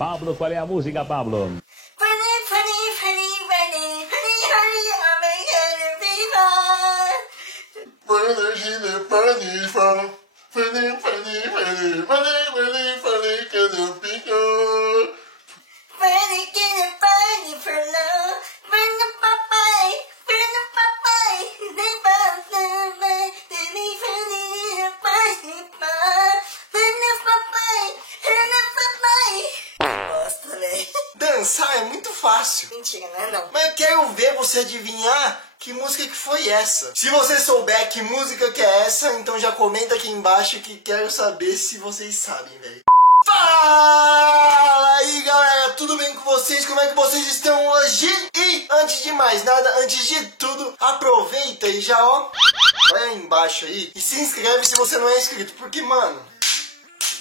Pablo, qual é a música, Pablo? Dançar é muito fácil. Mentira, não é não. Mas eu quero ver você adivinhar que música que foi essa. Se você souber que música que é essa, então já comenta aqui embaixo que quero saber se vocês sabem, velho. Fala aí, galera, tudo bem com vocês? Como é que vocês estão hoje? E antes de mais nada, antes de tudo, aproveita e já, ó, vai aí embaixo aí e se inscreve se você não é inscrito, porque, mano,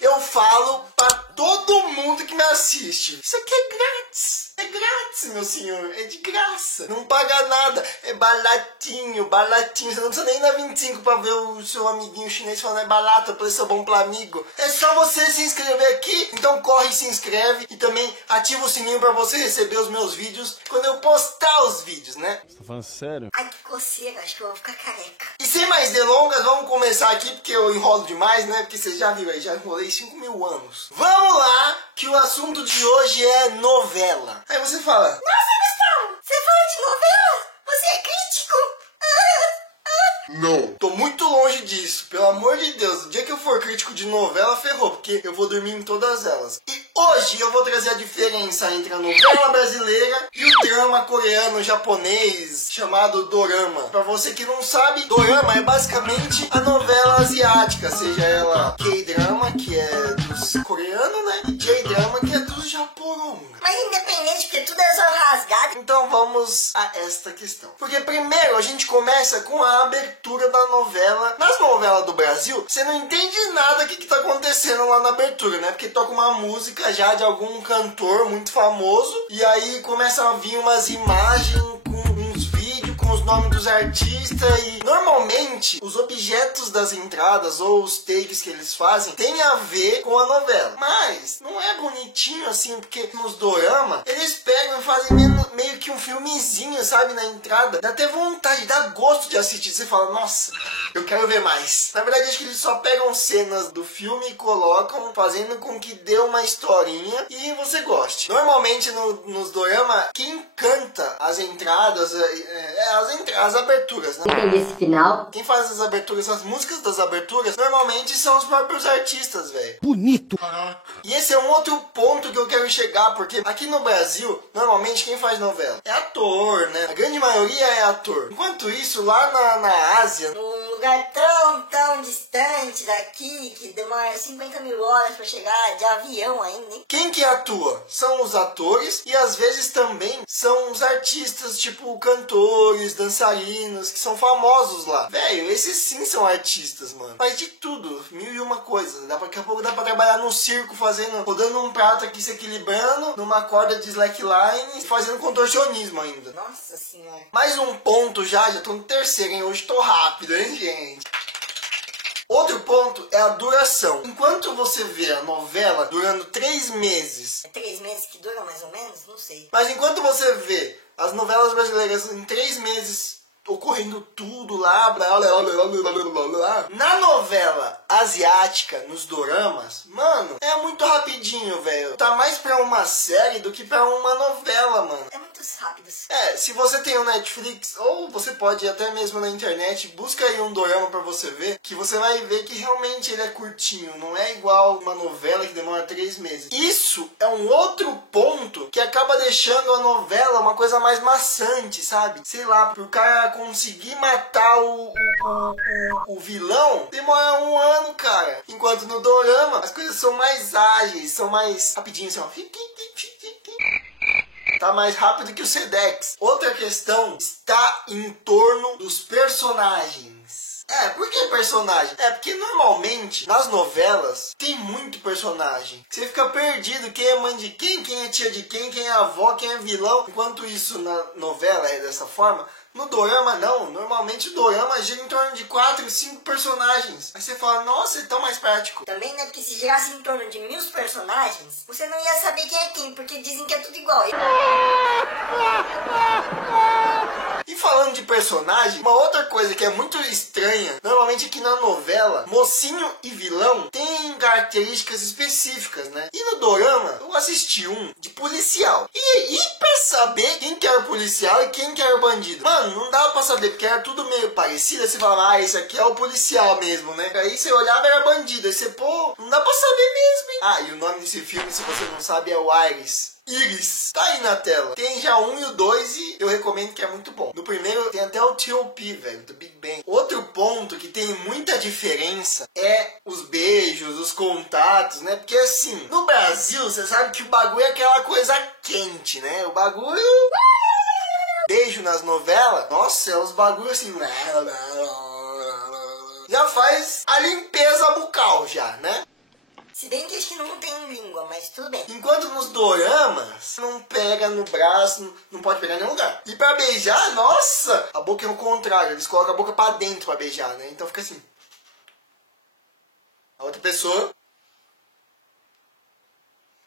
eu falo pra todo mundo que me assiste. Isso aqui é grátis. É grátis, meu senhor. É de graça. Não paga nada. É baratinho, baratinho. Você não precisa nem dar 25 pra ver o seu amiguinho chinês falando é barato, o preço é bom pro amigo. É só você se inscrever aqui. Então corre e se inscreve. E também ativa o sininho pra você receber os meus vídeos quando eu postar os vídeos, né? Você tá falando sério? Ai, que coceira, acho que eu vou ficar careca. E sem mais delongas, vamos começar aqui, porque eu enrolo demais, né? Porque você já viu aí, já enrolei 5.000 anos. Vamos lá, que o assunto de hoje é novela. Aí você fala... Nossa, Gustavo, você fala de novela? Você é crítico? Não. Tô muito longe disso, pelo amor de Deus. O dia que eu for crítico de novela, ferrou, porque eu vou dormir em todas elas. E hoje eu vou trazer a diferença entre a novela brasileira e o drama coreano japonês chamado dorama. Pra você que não sabe, dorama é basicamente a novela asiática, seja ela K-drama, que é dos coreanos, né? E J-drama, que é dos japoronga. Mas independente, porque tudo é só rasgado. Então vamos a esta questão. Porque primeiro a gente começa com a abertura da novela. Nas novelas do Brasil, você não entende nada que tá acontecendo lá na abertura, né? Porque toca uma música já de algum cantor muito famoso. E aí começa a vir umas imagens com uns vídeos, com os nomes dos artistas. E normalmente os objetos das entradas ou os takes que eles fazem tem a ver com a novela. Mas não é bonitinho assim, porque nos dorama eles pegam e fazem meio que um filmezinho, sabe, na entrada. Dá até vontade, dá gosto de assistir. Você fala, nossa, eu quero ver mais. Na verdade, acho que eles só pegam cenas do filme e colocam, fazendo com que dê uma historinha e você goste. Normalmente nos dorama, quem canta as entradas, as aberturas, né? Entendi esse final. Quem faz as aberturas, as músicas das aberturas, normalmente são os próprios artistas, velho. Bonito! E esse é um outro ponto que eu quero chegar, porque aqui no Brasil, normalmente quem faz novela é ator, né? A grande maioria é ator. Enquanto isso, lá na Ásia... Num lugar tão distante daqui, que demora 50.000 horas pra chegar, de avião ainda, hein? Quem que atua? São os atores e às vezes também são os artistas, tipo cantores, dançarinos, que são famosos lá. Velho, esses sim são artistas, mano. Faz de tudo, 1001 coisas. Daqui a pouco dá pra trabalhar no circo, rodando um prato aqui, se equilibrando, numa corda de slackline, fazendo contorcionismo ainda. Nossa senhora. Mais um ponto já tô no terceiro, hein? Hoje tô rápido, hein, gente? Outro ponto é a duração. Enquanto você vê a novela durando 3 meses... É 3 meses que dura mais ou menos? Não sei. Mas enquanto você vê as novelas brasileiras em 3 meses... ocorrendo tudo lá, blá, blá, blá, blá, blá, blá. Na novela asiática, nos doramas, mano, é muito rapidinho, velho. Tá mais pra uma série do que pra uma novela, mano. É muito rápido. É, se você tem o Netflix, ou você pode ir até mesmo na internet, busca aí um dorama pra você ver, que você vai ver que realmente ele é curtinho, não é igual uma novela que demora 3 meses. Isso é um outro ponto que acaba deixando a novela uma coisa mais maçante, sabe? Sei lá, pro cara conseguir matar o vilão, demora 1 ano, cara. Enquanto no dorama, as coisas são mais ágeis, são mais rapidinho, assim, ó. Tá mais rápido que o Sedex. Outra questão está em torno dos personagens. Por que personagem? Porque normalmente nas novelas tem muito personagem. Você fica perdido, quem é mãe de quem é tia de quem é avó, quem é vilão. Enquanto isso na novela é dessa forma, No dorama, não. Normalmente o dorama gira em torno de 4, 5 personagens. Aí você fala, nossa, é tão mais prático. Também, né, porque se girasse em torno de 1000 personagens, você não ia saber quem é quem, porque dizem que é tudo igual. E falando de personagem, uma outra coisa que é muito estranha, normalmente aqui na novela, mocinho e vilão têm características específicas, né? E no dorama, eu assisti um de policial. E pra saber quem que era o policial e quem que era o bandido? Mano, não dava pra saber, porque era tudo meio parecido. Aí você falava, ah, esse aqui é o policial mesmo, né? Aí você olhava e era bandido. Aí você, pô, não dá pra saber mesmo, hein? Ah, e o nome desse filme, se você não sabe, é o Iris. Tá aí na tela. Tem já o 1 e o 2 e eu recomendo que é muito bom. No primeiro tem até o T.O.P., velho, do Big Bang. Outro ponto que tem muita diferença é os beijos, os contatos, né? Porque assim, no Brasil, você sabe que o bagulho é aquela coisa quente, né? O bagulho... Beijo nas novelas, nossa, é os bagulhos assim... Já faz a limpeza bucal já, né? Se bem que acho que não tem língua, mas tudo bem. Enquanto nos doramas, não pega no braço, não pode pegar em nenhum lugar. E pra beijar, nossa, a boca é o contrário. Eles colocam a boca pra dentro pra beijar, né? Então fica assim. A outra pessoa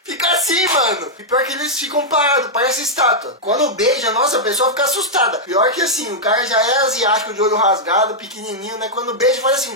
fica assim, mano. E pior que eles ficam parados, parece estátua. Quando beija, nossa, a pessoa fica assustada. Pior que assim, o cara já é asiático, de olho rasgado, pequenininho, né? Quando beija, faz assim.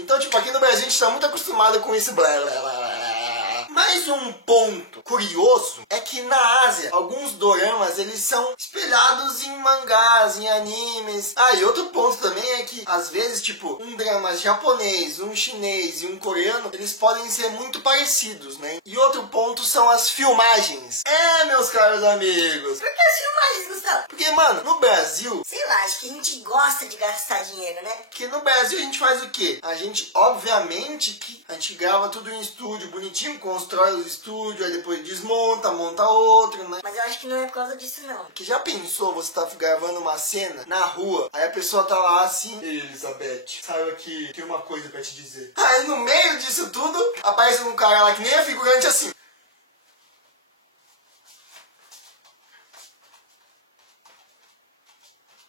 Então, tipo, aqui no Brasil a gente tá muito acostumado com esse blá blá blá blá. Mais um ponto curioso é que na Ásia, alguns doramas, eles são espelhados em mangás, em animes. Ah, e outro ponto também é que, às vezes, tipo, um drama japonês, um chinês e um coreano, eles podem ser muito parecidos, né? E outro ponto são as filmagens. É, meus caros amigos. Por que as filmagens, Gustavo? Porque, mano, no Brasil... Sei lá, acho que a gente gosta de gastar dinheiro, né? Porque no Brasil a gente faz o quê? A gente, obviamente, que a gente grava tudo em estúdio, bonitinho, constrói os estúdios, aí depois desmonta, monta outro, né? Mas eu acho que não é por causa disso, não. Porque já pensou, você tá gravando uma cena na rua, aí a pessoa tá lá assim... Ei, Elizabeth, saiba que tem uma coisa pra te dizer. Aí no meio disso tudo, aparece um cara lá que nem é figurante assim.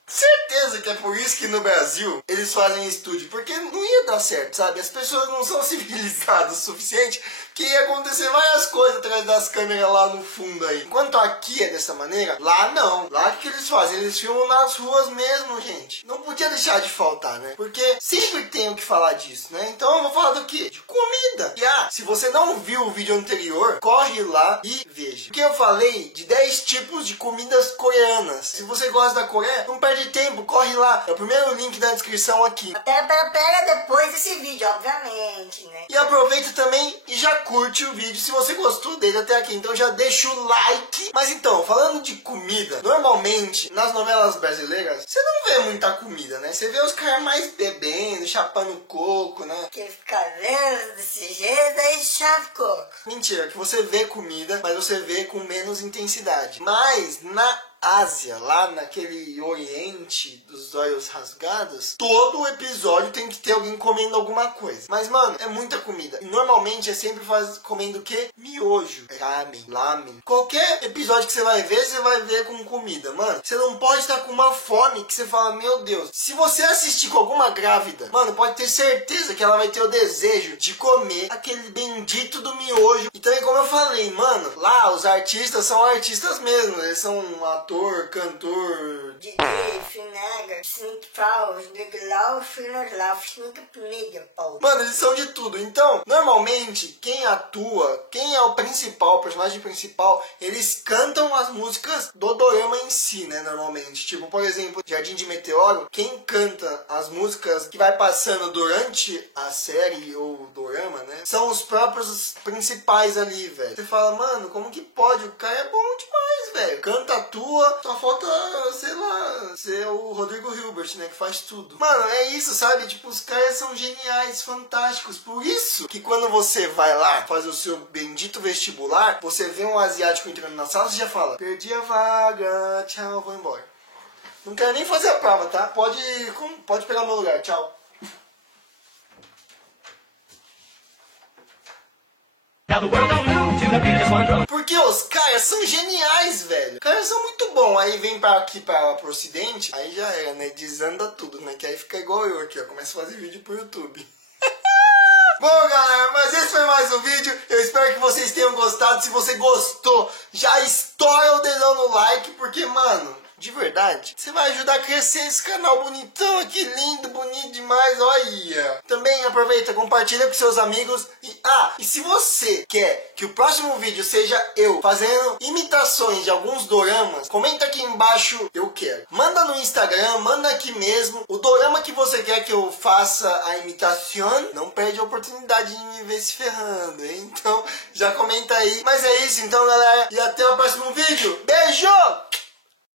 Certeza que é por isso que no Brasil eles fazem estúdio, porque não ia dar certo, sabe? As pessoas não são civilizadas o suficiente que ia acontecer várias coisas atrás das câmeras lá no fundo aí. Enquanto aqui é dessa maneira, lá não. Lá o que eles fazem? Eles filmam nas ruas mesmo, gente. Não podia deixar de faltar, né? Porque sempre tem o que falar disso, né? Então eu vou falar do quê? De comida. E se você não viu o vídeo anterior, corre lá e veja. Porque eu falei de 10 tipos de comidas coreanas. Se você gosta da Coreia, não perde tempo, corre lá. É o primeiro link da descrição aqui. Pega depois desse vídeo, obviamente, né? E aproveita também e já curte o vídeo se você gostou dele até aqui. Então já deixa o like. Mas então, falando de comida, normalmente nas novelas brasileiras, você não vê muita comida, né? Você vê os caras mais bebendo, chapando coco, né? Que fica vendo desse jeito aí, chave coco. Mentira, que você vê comida, mas você vê com menos intensidade. Mas na Ásia, lá naquele Oriente dos olhos rasgados, todo episódio tem que ter alguém comendo alguma coisa. Mas, mano, é muita comida. E normalmente é sempre comendo o quê? Miojo, lamen. Qualquer episódio que você vai ver com comida. Mano, você não pode estar com uma fome que você fala, meu Deus. Se você assistir com alguma grávida, mano, pode ter certeza que ela vai ter o desejo de comer aquele bendito do miojo. E também, como eu falei, mano, lá os artistas são artistas mesmo. Eles são ator, cantor, DJ, Finager, Snickfrau, Snicklau, Finnerlauf, Snickpnigapau. Mano, eles são de tudo. Então, normalmente, quem atua, quem é o principal, o personagem principal, eles cantam as músicas do dorama em si, né, normalmente. Tipo, por exemplo, Jardim de Meteoro, quem canta as músicas que vai passando durante a série ou dorama, né, são os próprios principais ali, velho. Você fala, mano, como que pode? O cara é bom demais, velho. Canta, atua, só falta, sei lá, ser o Rodrigo Hilbert, né, que faz tudo. Mano, é isso, sabe? Tipo, os caras são geniais, fantásticos. Por isso que quando você vai lá fazer o seu bendito vestibular, você vê um asiático entrando na sala, você já fala, perdi a vaga, tchau, vou embora. Não quero nem fazer a prova, tá? Pode pegar meu lugar, tchau. Porque os caras são geniais, velho. Os caras são muito bons. Aí vem aqui pro ocidente, aí já era, né? Desanda tudo, né? Que aí fica igual eu aqui, ó. Começa a fazer vídeo pro YouTube. Bom, galera, mas esse foi mais um vídeo. Eu espero que vocês tenham gostado. Se você gostou, já estoura o dedão no like, porque, mano, de verdade, você vai ajudar a crescer esse canal bonitão aqui, lindo, bonito demais, olha. Também aproveita, compartilha com seus amigos. E se você quer que o próximo vídeo seja eu fazendo imitações de alguns doramas, comenta aqui embaixo, eu quero. Manda no Instagram, manda aqui mesmo, o dorama que você quer que eu faça a imitação. Não perde a oportunidade de me ver se ferrando, hein? Então, já comenta aí. Mas é isso então, galera, e até o próximo vídeo. Beijo!